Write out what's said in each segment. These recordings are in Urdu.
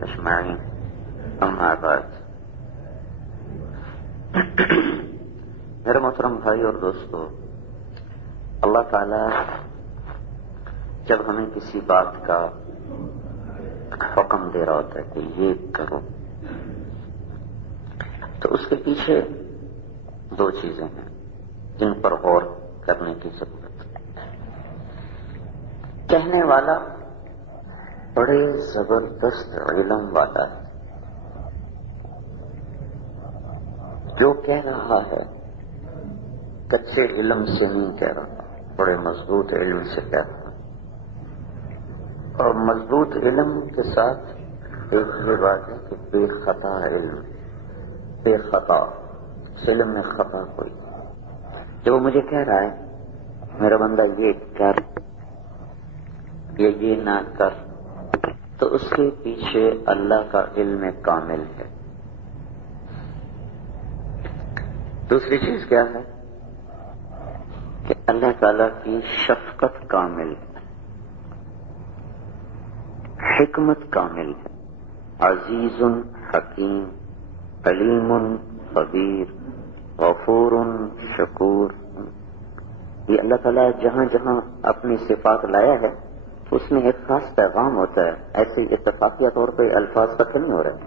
أجمعين أما بعد میرے محترم بھائی اور دوستو، اللہ تعالی جب ہمیں کسی بات کا حکم دے رہا ہوتا ہے کہ یہ کرو، تو اس کے پیچھے دو چیزیں ہیں جن پر غور کرنے کی ضرورت ہے۔ کہنے والا بڑے زبردست علم والا ہے، جو کہہ رہا ہے کچے علم سے نہیں کہہ رہا، بڑے مضبوط علم سے کہہ رہا، اور مضبوط علم کے ساتھ ایک یہ بات ہے کہ بے خطا علم، بے خطا، علم میں خطا کوئی نہیں۔ جو مجھے کہہ رہا ہے میرا بندہ یہ کر، یہ نہ کر، تو اس کے پیچھے اللہ کا علم کامل ہے۔ دوسری چیز کیا ہے کہ اللہ تعالیٰ کی شفقت کامل ہے، حکمت کامل ہے، عزیز حکیم، علیم خبیر، غفور شکور۔ یہ اللہ تعالیٰ جہاں جہاں اپنی صفات لایا ہے اس میں ایک خاص پیغام ہوتا ہے، ایسے اتفاقیہ طور پہ الفاظ کا نہیں ہو رہا ہے۔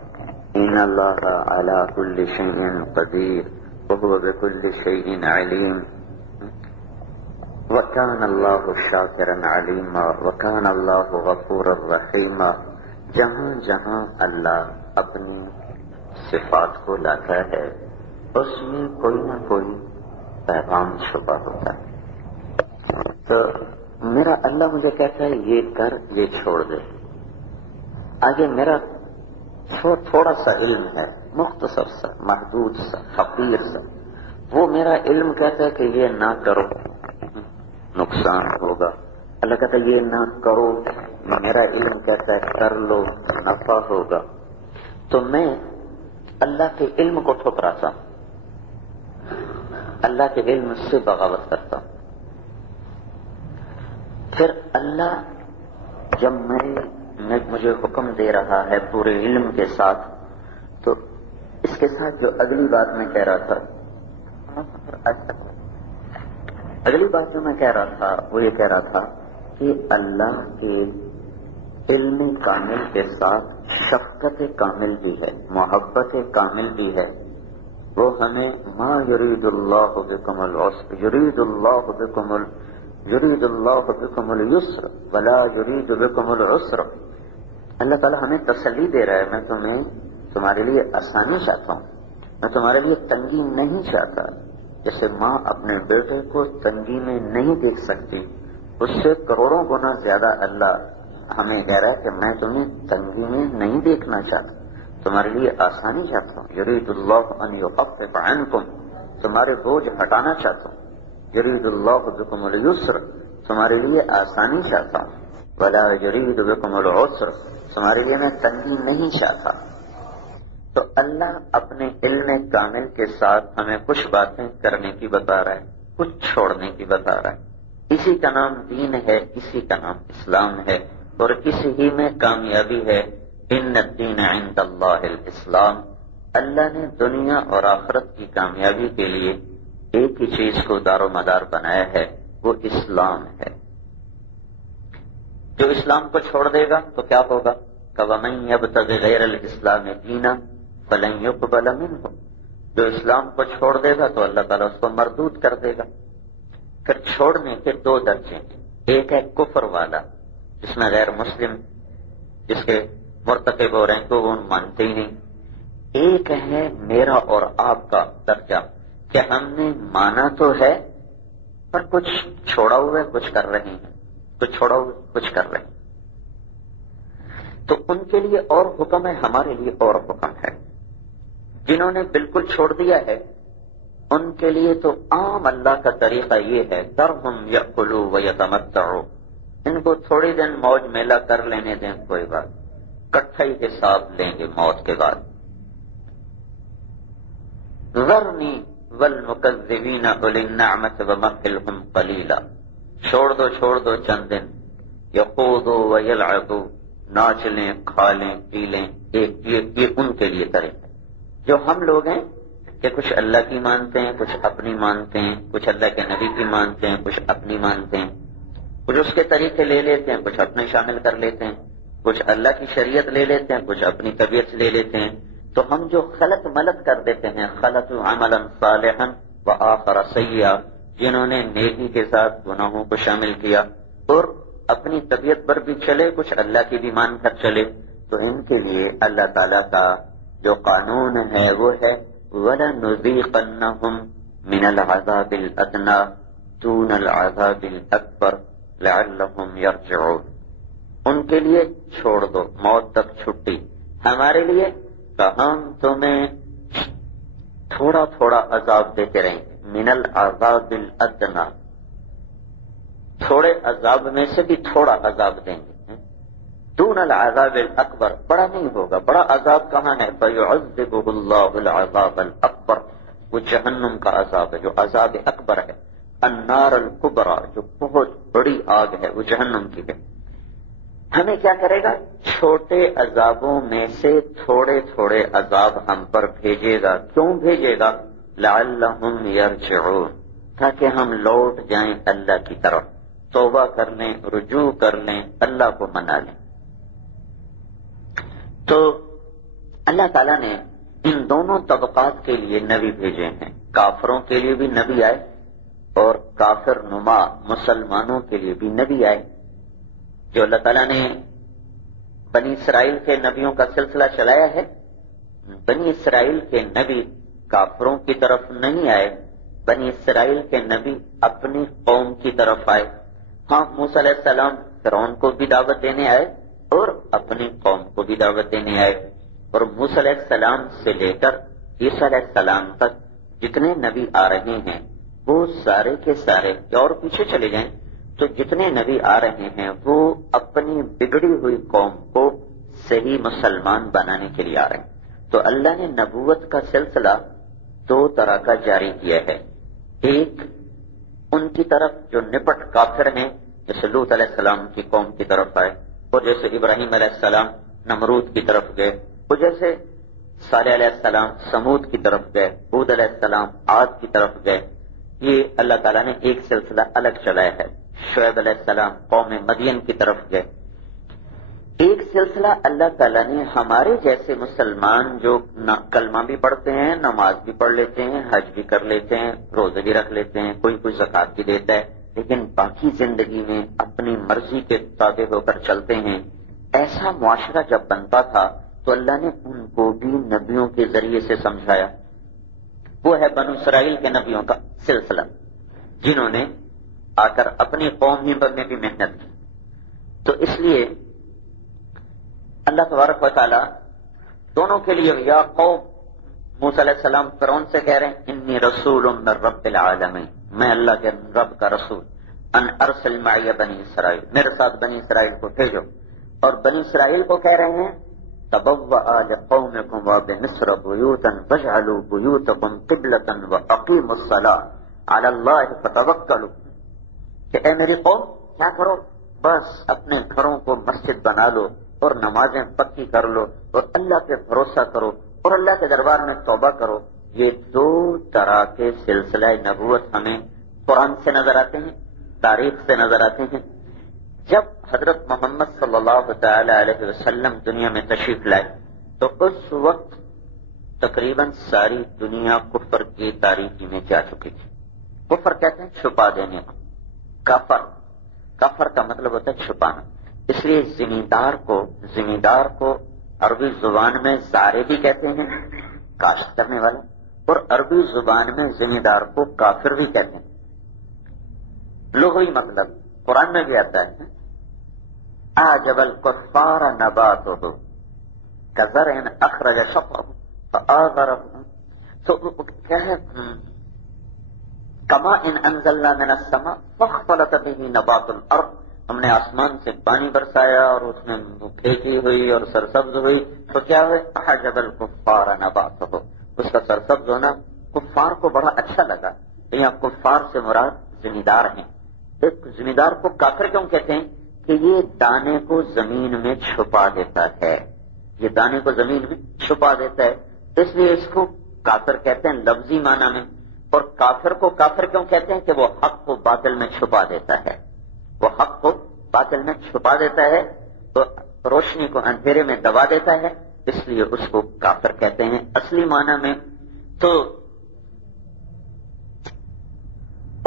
ان اللہ علی کل شیء قدیر وهو بكل شيء عليم وكان الله شاكرا عليما وكان الله غفورا رحيما۔ جہاں جہاں اللہ اپنی صفات کو لاتا ہے اس میں کوئی نہ کوئی پیغام چھپا ہوتا ہے۔ تو میرا اللہ مجھے کہتا ہے یہ کر، یہ چھوڑ دے۔ آگے میرا تھوڑا سا علم ہے، مختصر سا، محدود سا، فقیر سا، وہ میرا علم کہتا ہے کہ یہ نہ کرو، نقصان ہوگا۔ اللہ کہتا ہے یہ نہ کرو، میرا علم کہتا ہے کر لو، نفع ہوگا۔ تو میں اللہ کے علم کو ٹھکراتا ہوں، اللہ کے علم سے بغاوت کرتا ہوں۔ پھر اللہ جب مجھے حکم دے رہا ہے پورے علم کے ساتھ، تو اس کے ساتھ جو اگلی بات میں کہہ رہا تھا، اگلی بات جو میں کہہ رہا تھا وہ یہ کہہ رہا تھا کہ اللہ کے علم کامل کے ساتھ شفقت کامل بھی ہے، محبت کامل بھی ہے۔ وہ ہمیں ما یرید اللہ بکم العسر یرید اللہ بکم اليسر ولا یرید بکم العسر۔ اللہ تعالیٰ ہمیں تسلی دے رہا ہے، میں تمہارے لیے آسانی چاہتا ہوں، میں تمہارے لیے تنگی نہیں چاہتا۔ جیسے ماں اپنے بیٹے کو تنگی میں نہیں دیکھ سکتی، اس سے کروڑوں گنا زیادہ اللہ ہمیں کہہ رہا ہے کہ میں تمہیں تنگی میں نہیں دیکھنا چاہتا، تمہارے لیے آسانی چاہتا ہوں۔ یرید اللہ ان یخفف عنکم، تمہارے بوجھ ہٹانا چاہتا ہوں۔ یرید اللہ بکم اليسر، تمہارے لیے آسانی چاہتا ہوں۔ ولا یرید بکم العسر، تمہارے لیے میں تنگی نہیں چاہتا۔ تو اللہ اپنے علم کامل کے ساتھ ہمیں کچھ باتیں کرنے کی بتا رہا ہے، کچھ چھوڑنے کی بتا رہا ہے۔ اسی کا نام دین ہے، اسی کا نام اسلام ہے، اور اسی ہی میں کامیابی ہے۔ ان الدین عند اللہ الاسلام۔ اللہ نے دنیا اور آخرت کی کامیابی کے لیے ایک ہی چیز کو دار و مدار بنایا ہے، وہ اسلام ہے۔ جو اسلام کو چھوڑ دے گا تو کیا ہوگا؟ وَمَن يَبْتَغِ غَيْرَ الْإِسْلَامِ دِينًا فَلَن يُقْبَلَ مِنْهُ۔ جو اسلام کو چھوڑ دے گا تو اللہ تعالیٰ اس کو مردود کر دے گا۔ پھر چھوڑنے کے دو درجے ہیں، ایک ہے کفر والا جس میں غیر مسلم جس کے مرتکب ہو رہے ہیں تو وہ مانتے ہی نہیں۔ ایک ہے میرا اور آپ کا درجہ کہ ہم نے مانا تو ہے پر کچھ چھوڑا ہوا ہے، کچھ کر رہے ہیں، کچھ چھوڑا ہوا کچھ کر رہے ہیں۔ تو ان کے لیے اور حکم ہے، ہمارے لیے اور حکم ہے۔ جنہوں نے بالکل چھوڑ دیا ہے ان کے لیے تو عام اللہ کا طریقہ یہ ہے، ذرہم یأکلوا ویتمتعوا، ان کو تھوڑی دن موج میلہ کر لینے دیں، کوئی بات، کٹھا ہی حساب لیں گے موت کے بعد۔ ذرنی والمکذبین اولی النعمۃ ومہلہم قلیلا، چھوڑ دو چند دن، یخوضوا ویلعبوا، ناچ لیں، کھا لیں، پی لیں، یہ ان کے لیے کریں۔ جو ہم لوگ ہیں کہ کچھ اللہ کی مانتے ہیں، کچھ اپنی مانتے ہیں، کچھ اللہ کے نبی کی مانتے ہیں، کچھ اپنی مانتے ہیں، کچھ اس کے طریقے لے لیتے ہیں، کچھ اپنے شامل کر لیتے ہیں، کچھ اللہ کی شریعت لے لیتے ہیں، کچھ اپنی طبیعت لے لیتے ہیں۔ تو ہم جو خلط ملط کر دیتے ہیں، خلط عملا صالحا وآخر سیئا، جنہوں نے نیکی کے ساتھ گناہوں کو شامل کیا اور اپنی طبیعت پر بھی چلے، کچھ اللہ کی بھی مان کر چلے، تو ان کے لیے اللہ تعالیٰ کا جو قانون ہے وہ ہے وَلَنُذِيقَنَّهُمْ مِنَ الْعَذَابِ الْأَدْنَى دُونَ الْعَذَابِ الْأَكْبَرِ لَعَلَّهُمْ يَرْجِعُونَ۔ ان کے لیے چھوڑ دو موت تک چھٹی، ہمارے لیے تو ہم تمہیں تھوڑا تھوڑا عذاب دیتے رہیں گے، من العذاب الادنی، تھوڑے عذاب میں سے بھی تھوڑا عذاب دیں گے، دون العذاب الاکبر، بڑا نہیں ہوگا۔ بڑا عذاب کہاں ہے؟ فَيُعَذِّبُهُ اللَّهُ الْعَذَابَ الْأَكْبَرَ، وہ جہنم کا عذاب ہے جو عذاب اکبر ہے، النار الکبریٰ، جو بہت بڑی آگ ہے، وہ جہنم کی ہے۔ ہمیں کیا کرے گا؟ چھوٹے عذابوں میں سے تھوڑے تھوڑے عذاب ہم پر بھیجے گا۔ کیوں بھیجے گا؟ لعلہم یرجعون، تاکہ ہم لوٹ جائیں اللہ کی طرف، توبہ کر لیں، رجوع کر لیں، اللہ کو منا لیں۔ تو اللہ تعالیٰ نے ان دونوں طبقات کے لیے نبی بھیجے ہیں، کافروں کے لیے بھی نبی آئے اور کافر نما مسلمانوں کے لیے بھی نبی آئے۔ جو اللہ تعالیٰ نے بنی اسرائیل کے نبیوں کا سلسلہ چلایا ہے، بنی اسرائیل کے نبی کافروں کی طرف نہیں آئے، بنی اسرائیل کے نبی اپنی قوم کی طرف آئے۔ ہاں، موسیٰ علیہ السلام فرعون کو بھی دعوت دینے آئے اور اپنی قوم کو بھی دعوت دینے آئے، اور موسیٰ علیہ السلام سے لے کر عیسیٰ علیہ السلام تک جتنے نبی آ رہے ہیں وہ سارے کے سارے، اور پیچھے چلے جائیں تو جتنے نبی آ رہے ہیں وہ اپنی بگڑی ہوئی قوم کو صحیح مسلمان بنانے کے لیے آ رہے ہیں۔ تو اللہ نے نبوت کا سلسلہ دو طرح کا جاری کیا ہے، ایک ان کی طرف جو نپٹ کافر ہیں، جیسے لوط علیہ السلام کی قوم کی طرف آئے، اور جیسے ابراہیم علیہ السلام نمرود کی طرف گئے، اور جیسے صالح علیہ السلام سمود کی طرف گئے، ہود علیہ السلام عاد کی طرف گئے۔ یہ اللہ تعالیٰ نے ایک سلسلہ الگ چلایا ہے۔ شعیب علیہ السلام قوم مدین کی طرف گئے۔ ایک سلسلہ اللہ تعالیٰ نے ہمارے جیسے مسلمان جو کلمہ بھی پڑھتے ہیں، نماز بھی پڑھ لیتے ہیں، حج بھی کر لیتے ہیں، روزے بھی رکھ لیتے ہیں، کوئی زکوٰۃ بھی دیتا ہے، لیکن باقی زندگی میں اپنی مرضی کے تابع ہو کر چلتے ہیں، ایسا معاشرہ جب بنتا تھا تو اللہ نے ان کو بھی نبیوں کے ذریعے سے سمجھایا۔ وہ ہے بنو اسرائیل کے نبیوں کا سلسلہ، جنہوں نے آ کر اپنی قوم ہی پر میں بھی محنت کی۔ تو اس لیے اللہ تبارک و تعالیٰ دونوں کے لیے، یا قوم، موسیٰ علیہ السلام فرعون سے کہہ رہے ہیں انی رسول من رب العالمین، میں اللہ کے رب کا رسول، ان ارسل معی بنی اسرائیل، میرے ساتھ بنی اسرائیل کو بھیجو۔ اور بنی اسرائیل کو کہہ رہے ہیں تبوأ لقومکم وبمصر بیوتا واجعلوا بیوتکم قبلة واقیموا الصلاة علی اللہ فتوکلوا، کہ اے میری قوم کیا کرو، بس اپنے گھروں کو مسجد بنا لو اور نمازیں پکی کر لو اور اللہ پہ بھروسہ کرو اور اللہ کے دربار میں توبہ کرو۔ یہ دو طرح کے سلسلہ نبوت ہمیں قرآن سے نظر آتے ہیں، تاریخ سے نظر آتے ہیں۔ جب حضرت محمد صلی اللہ تعالی علیہ وسلم دنیا میں تشریف لائے تو اس وقت تقریباً ساری دنیا کفر کی تاریکی میں جا چکی تھی۔ کفر کہتے ہیں چھپا دینے کو، کفر کا مطلب ہوتا ہے چھپانا۔ اس لیے زمیندار کو عربی زبان میں زارع بھی کہتے ہیں، کاشت کرنے والا، اور عربی زبان میں زمیندار کو کافر بھی کہتے ہیں۔ لغوی مطلب قرآن میں بھی آتا ہے اعجب الکفار نباتہ کزرع اخرج شطأہ فآزرہ، تو کیا ہے، کما ان انزلنا من السماء فاختلط به نبات الارض، ہم نے آسمان سے پانی برسایا اور اس میں پھینکی ہوئی اور سرسبز ہوئی، تو کیا ہوئے اعجب الکفار نباتہ، اس کا سرسبز ہونا کفار کو بڑا اچھا لگا۔ یہاں کفار سے مراد زمیندار ہیں۔ ایک زمیندار کو کافر کیوں کہتے ہیں کہ کہ یہ دانے کو زمین میں چھپا دیتا ہے، یہ دانے کو زمین میں چھپا دیتا ہے، اس لیے اس کو کافر کہتے ہیں لفظی معنی میں. اور کافر کو کافر کیوں کہتے ہیں؟ کہ وہ حق کو باطل میں چھپا دیتا ہے، وہ حق کو باطل میں چھپا دیتا ہے، تو روشنی کو اندھیرے میں دبا دیتا ہے، اس لیے اس کو کافر کہتے ہیں اصلی معنی میں. تو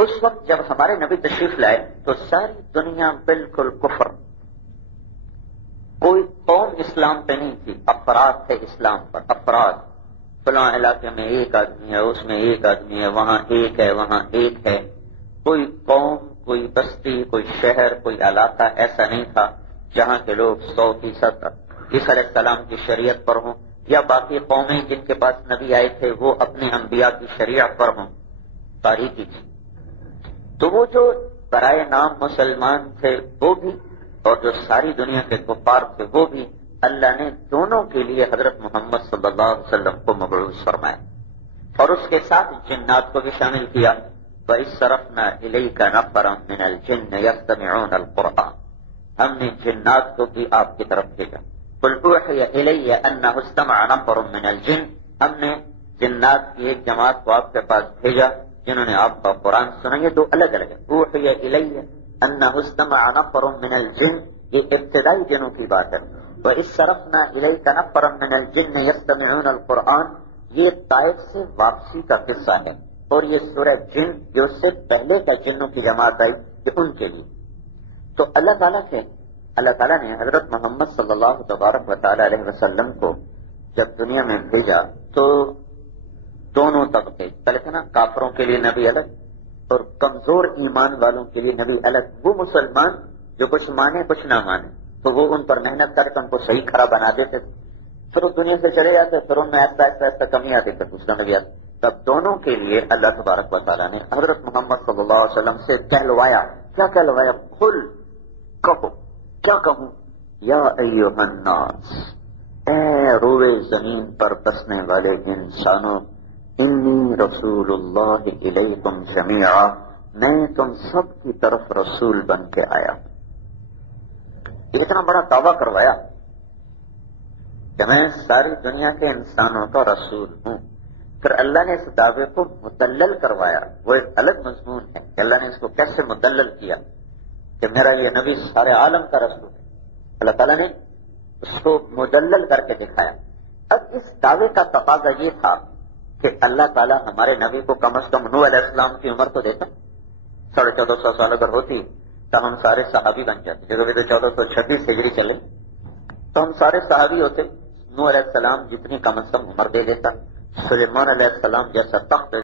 اس وقت جب ہمارے نبی تشریف لائے تو ساری دنیا بالکل کفر، کوئی قوم اسلام پہ نہیں تھی، افراد تھے اسلام پر، افراد. فلاں علاقے میں ایک آدمی ہے، اس میں ایک آدمی ہے، وہاں ایک ہے، وہاں ایک ہے. کوئی قوم، کوئی بستی، کوئی شہر، کوئی علاقہ ایسا نہیں تھا جہاں کے لوگ 100% عیسیٰ علیہ السلام کی شریعت پر ہوں، یا باقی قومیں جن کے پاس نبی آئے تھے وہ اپنے انبیاء کی شریعت پر ہوں. تاریخی تھی. تو وہ جو برائے نام مسلمان تھے وہ بھی، اور جو ساری دنیا کے کفار تھے وہ بھی، اللہ نے دونوں کے لیے حضرت محمد صلی اللہ علیہ وسلم کو مبعوث فرمایا، اور اس کے ساتھ جنات کو بھی شامل کیا. وَإِذْ صَرَفْنَا إِلَيْكَ نَفَرًا مِنَ الْجِنِّ يَسْتَمِعُونَ الْقُرْآنَ، ہم نے جنات کو بھی آپ کی طرف بھیجا. قُلْ أُوحِيَ إِلَيَّ أَنَّهُ اسْتَمَعَ نَفَرٌ مِنَ الْجِنِّ، ہم نے جنات کی ایک جماعت کو آپ کے پاس بھیجا جنہوں نے آپ کا قرآن سنا. یہ دو الگ الگ ہے. أُوحِيَ إِلَيَّ أَنَّهُ اسْتَمَعَ نَفَرٌ مِنَ الْجِنِّ، یہ ابتدائی جنوں کی بات ہے. وَإِذْ صَرَفْنَا إِلَيْكَ نَفَرًا مِنَ الْجِنِّ يَسْتَمِعُونَ الْقُرْآنَ، یہ طائف سے واپسی کا قصہ ہے. اور یہ سورہ جن جو اس سے پہلے کا جنوں کی جماعت آئی کہ ان کے لیے. تو اللہ تعالیٰ نے حضرت محمد صلی اللہ تبارک و تعالی علیہ وسلم کو جب دنیا میں بھیجا تو دونوں طبقے، پہلے تھا نا کافروں کے لیے نبی الگ اور کمزور ایمان والوں کے لیے نبی الگ. وہ مسلمان جو کچھ مانے کچھ نہ مانے تو وہ ان پر محنت کر کے ان کو صحیح کھڑا بنا دیتے تھے، پھر وہ دنیا سے چلے جاتے، پھر ان میں ایسا کمی آتی، پھر دوسرا نبی آتا. تب دونوں کے لیے اللہ تبارک و تعالیٰ نے حضرت محمد صلی اللہ علیہ وسلم سے کہلوایا. کیا کہلوایا؟ قل، کہو. کیا کہوں؟ یا ایھا الناس، اے روئے زمین پر بسنے والے انسانوں، انی رسول اللہ الیکم جمیعا، میں تم سب کی طرف رسول بن کے آیا. اتنا بڑا دعویٰ کروایا کہ میں ساری دنیا کے انسانوں کا رسول ہوں. پھر اللہ نے اس دعوے کو مدلل کروایا. وہ ایک الگ مضمون ہے کہ اللہ نے اس کو کیسے مدلل کیا کہ میرا یہ نبی سارے عالم کا رسول ہے. اللہ تعالیٰ نے اس کو مدلل کر کے دکھایا. اب اس دعوے کا تقاضا یہ تھا کہ اللہ تعالیٰ ہمارے نبی کو کم از کم نوح علیہ السلام کی عمر تو دیتا. 1450 سال اگر ہوتی تو ہم سارے صحابی بن جاتے. جب تو 1426 ہجری چلے تو ہم سارے صحابی ہوتے. نوح علیہ السلام جتنی کم از کم عمر دے دیتا، سلیمان علیہ السلام جیسا تخت